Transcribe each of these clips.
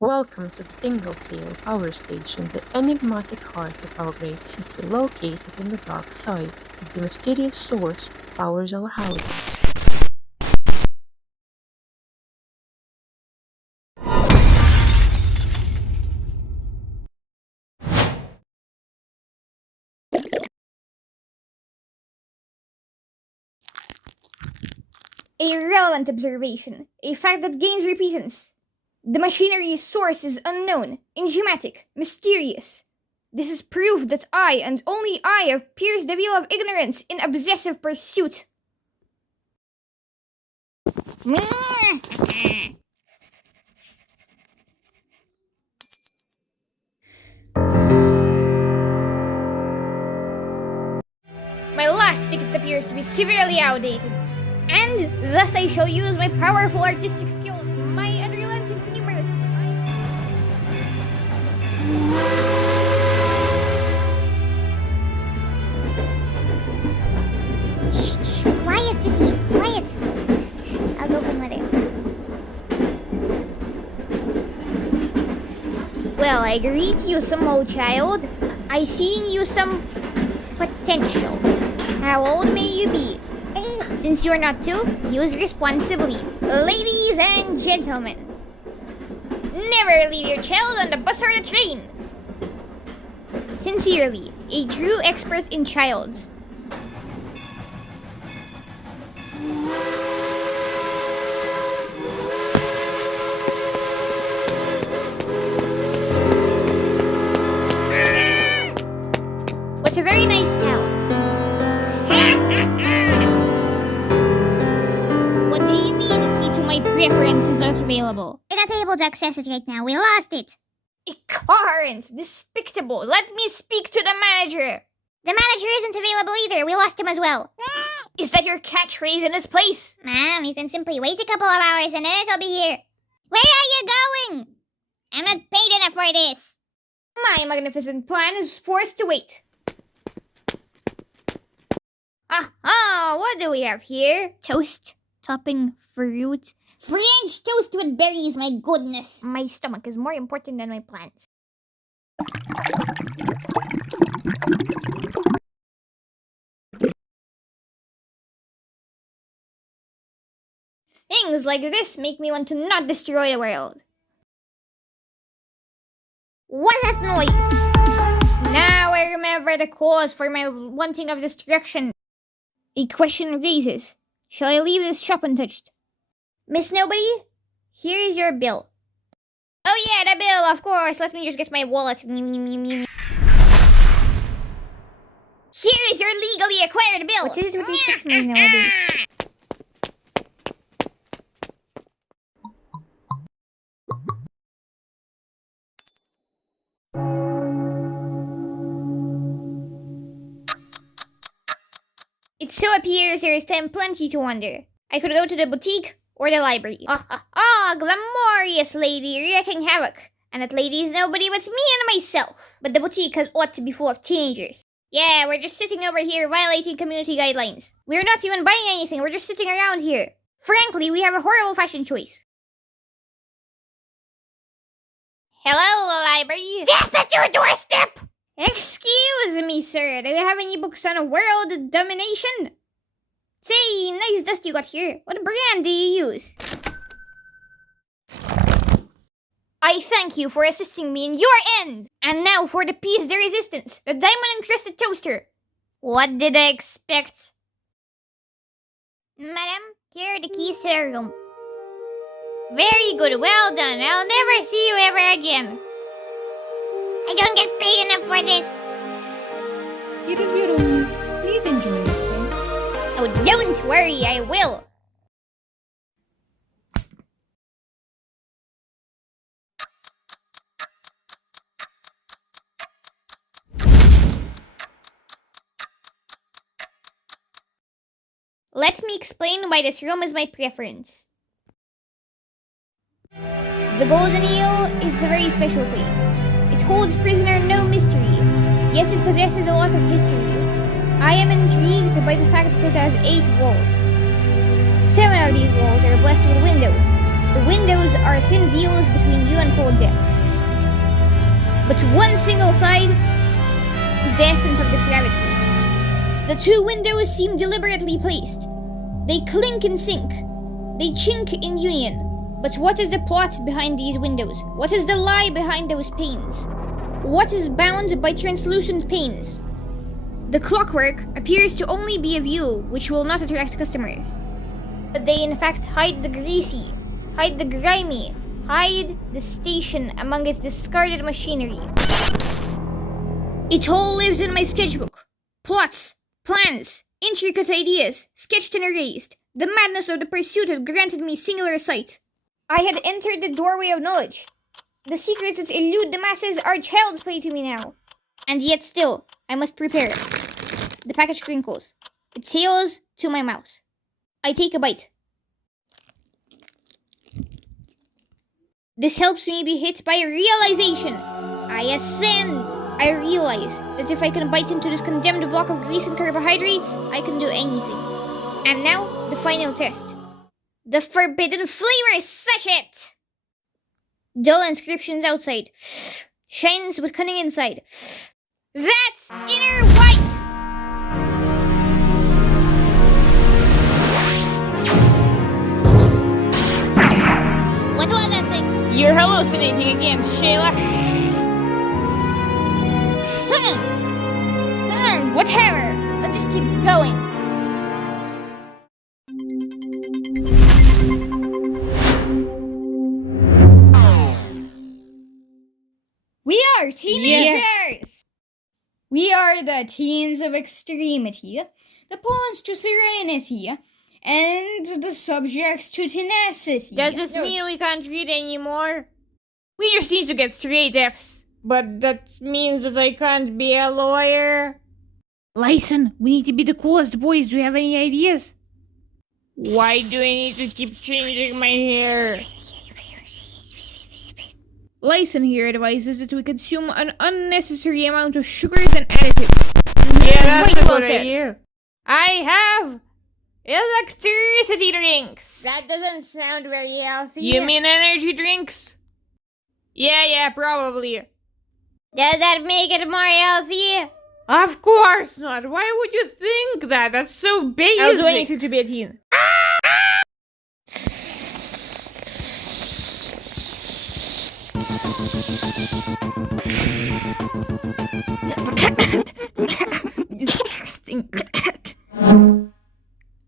Welcome to the Tingletail power station, the enigmatic heart of our great city, located in the dark side. The mysterious source powers our houses. A relevant observation, a fact that gains repentance. The machinery's source is unknown, enigmatic, mysterious. This is proof that I, and only I, have pierced the veil of ignorance in obsessive pursuit. My last ticket appears to be severely outdated, and thus I shall use my powerful artistic skill, my unrelenting numeracy. Shh, quiet, Sissy, quiet. I'll go bring Mother. Well, I greet you, small child. I see in you some potential. How old may you be? 3. Since you're not 2, use responsibly. Ladies and gentlemen, never leave your child on the bus or the train. Sincerely, a true expert in childs. What's a very nice town? What do you mean the key to my preference is not available? We're not able to access it right now. We lost it. Ignorant! Despicable! Let me speak to the manager! The manager isn't available either. We lost him as well. Is that your catchphrase in this place? Ma'am, you can simply wait a couple of hours and then it'll be here. Where are you going? I'm not paid enough for this. My magnificent plan is forced to wait. Aha! What do we have here? Toast, topping, fruit. French toast with berries, my goodness. My stomach is more important than my plans. Things like this make me want to not destroy the world. What's that noise? Now I remember the cause for my wanting of destruction. A question raises. Shall I leave this shop untouched? Miss Nobody, here is your bill. Oh yeah, the bill, of course. Let me just get my wallet. Here is your legally acquired bill. What is it with these customers nowadays? It so appears there is time plenty to wonder. I could go to the boutique or the library. Glamorous lady wreaking havoc. And that lady is nobody but me and myself. But the boutique has ought to be full of teenagers. Yeah, we're just sitting over here violating community guidelines. We're not even buying anything, we're just sitting around here. Frankly, we have a horrible fashion choice. Hello, library. Just at your doorstep. Excuse me, sir. Do you have any books on world domination? Say, nice dust you got here. What brand do you use? I thank you for assisting me in your end. And now for the piece de resistance, the diamond-encrusted toaster. What did I expect? Madam, here are the keys to your room. Very good, well done. I'll never see you ever again. I don't get paid enough for this. It is your own miss. Please enjoy your stay. Oh, don't worry, I will. Let me explain why this room is my preference. The Golden Eel is a very special place. It holds prisoner no mystery, yet it possesses a lot of history. I am intrigued by the fact that it has 8 walls. 7 of these walls are blessed with windows. The windows are thin veils between you and cold death. But one single side is the essence of depravity. The two windows seem deliberately placed. They clink in sync. They chink in union. But what is the plot behind these windows? What is the lie behind those panes? What is bound by translucent panes? The clockwork appears to only be a view which will not attract customers. But they in fact hide the greasy, hide the grimy, hide the station among its discarded machinery. It all lives in my sketchbook. Plots, plans, intricate ideas, sketched and erased. The madness of the pursuit had granted me singular sight. I had entered the doorway of knowledge. The secrets that elude the masses are child's play to me now. And yet still, I must prepare. The package crinkles. It sails to my mouth. I take a bite. This helps me be hit by realization. I ascend. I realize that if I can bite into this condemned block of grease and carbohydrates, I can do anything. And now, the final test. The forbidden flavor sachet! Dull inscriptions outside. Shines with cunning inside. That's Innerwhite! What was that thing? You're hallucinating again, Shayla. Whatever. Let's just keep going. We are teenagers! We are the teens of extremity, the pawns to serenity, and the subjects to tenacity. Does this mean we can't read anymore? We just need to get straight F's. But that means that I can't be a lawyer. Lyson, we need to be the coolest boys. Do you have any ideas? Why do I need to keep changing my hair? Lyson here advises that we consume an unnecessary amount of sugars and additives. Yeah, that's Quite a well good said. idea. I have electricity drinks. That doesn't sound very healthy. You mean energy drinks? Yeah, probably. Does that make it more healthy? Of course not. Why would you think that? That's so basic. I'll do anything to be a teen.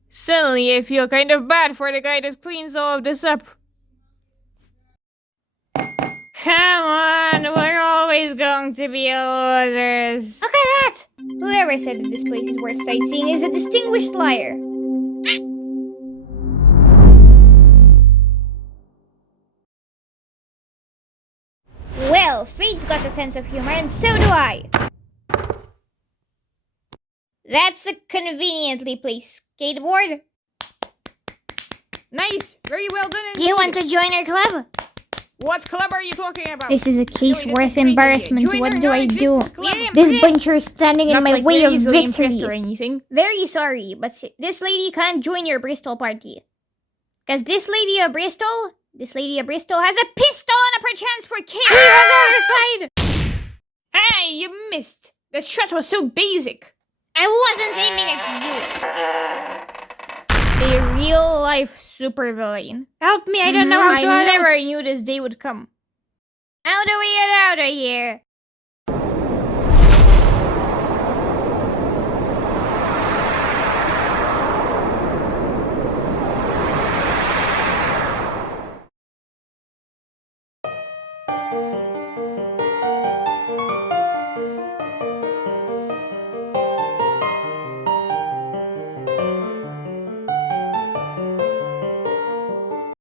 Suddenly I feel kind of bad for the guy that cleans all of this up. Come on, we're always going to be losers. Look at that! Whoever said that this place is worth sightseeing is a distinguished liar. Well, Fade's got a sense of humor, and so do I. That's a conveniently placed skateboard. Nice, very well done Do you want to join our club? What club are you talking about? This is a case Lilly, this worth is crazy. embarrassment. Join What our do I do? non-existent club. This buncher is standing in Not my like way we're of easily impressed or victory. anything. Very sorry, but this lady can't join your Bristol party. Because this lady of Bristol has a pistol and a perchance for killing on the other side. Hey, you missed. That shot was so basic. I wasn't aiming at A real life supervillain. Help me, I don't know how I to never knew this day would come. How do we get out of here?